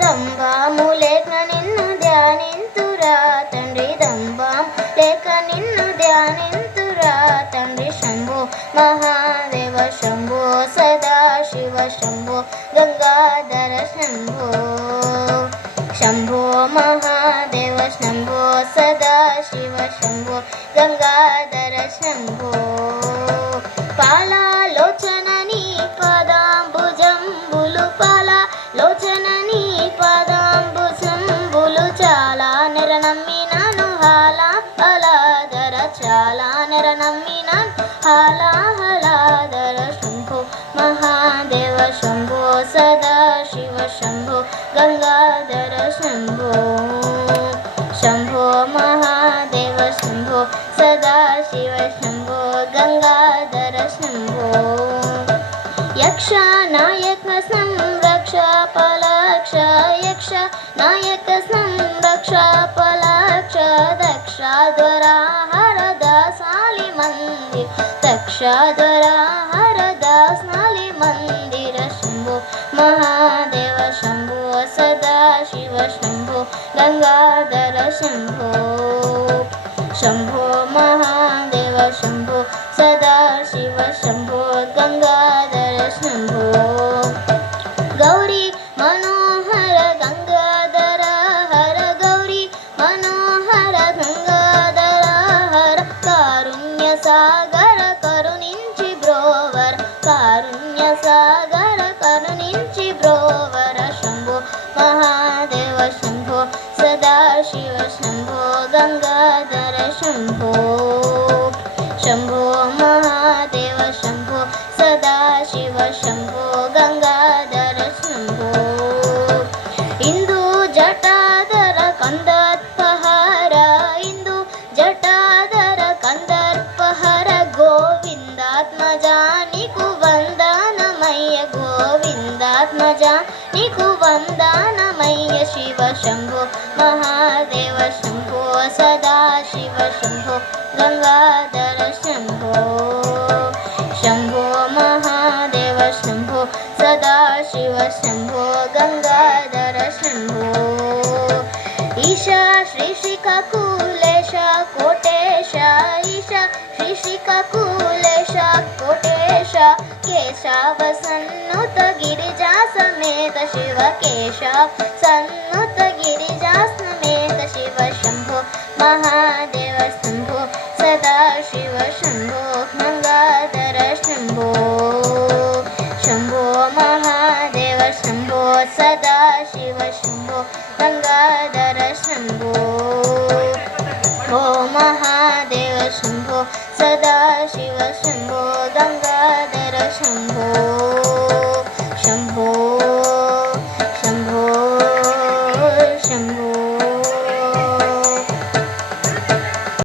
దంబాములేక నిన్ను ధ్యానింతురా తండ్రి దంబాములేక నిన్ను ధ్యానింతురా తండ్రి శంభో మహాదేవ శంభో సదాశివ శంభో గంగాధర శంభో శంభో మహాదేవ శంభో సదాశివ శంభో గంగాధర శంభో పాలాలోచన నీ పదాంబుజంబులు పాలాలోచన నీ పదాంబుజంబులు చాలా నెరనమ్మినాను హాలా హలాధర చాలా నెరనమ్మినాను హాలా హలాధర శంభో మహాదేవ శంభో సదాశివ శంభో గంగాధర శంభో శంభో మహాదేవ శంభో సదాశివ శంభో గంగాధర శంభో యక్ష నాయక సంరక్ష పలక్ష యక్ష నాయక సంరక్ష పలక్ష దక్ష ధ్వర హరదాసాలి మందిర దక్ష ధ్వర హరదాసాలి మందిర శంభో మహాదేవ శంభో సదాశివ శంభో గంగాధర శంభో శంభో మహాదేవ శంభో సదాశివ శంభో గంగాధర శంభో గౌరీ మనోహర గంగాధర హర గౌరీ మనోహర గంగాధర హర కారుణ్య సాగర కరుణించి బ్రోవర కారుణ్య సాగర కరుణించి బ్రోవర శంభో మహాదేవ శంభో సదాశివ శంభో గంగాధర శంభో శంభో మహాదేవ శంభో సదాశివ శంభో గంగాధర శంభో ఇందు జటాధర కందర్పహర ఇందు జటాధర కందర్పహర గోవిందాత్మజా నీకు వందనమయ్య గోవిందాత్మజా నీకు వందనమయ్య శివ శంభో మహాదేవ శంభో సదాశివ శంభో గంగాధర శంభో శంభో మహాదేవ శంభో సదాశివ శంభో గంగాధర శంభో ఈశా శ్రీ శ్రీకాకుళేశ కోటేశ ఈశా శ్రీ శ్రీకాకుళేశ కోటేశ కేశవ సన్నుత గిరిజా సమేత శివ కేశవ సన్నుత గిరిజా సమేత శివ శంభో మహాదేవ శంభో సదాశివ శంభో గంగాధర శంభో శంభో మహాదేవ శంభో సదాశివ శంభో గంగాధర శంభో ఓ మహా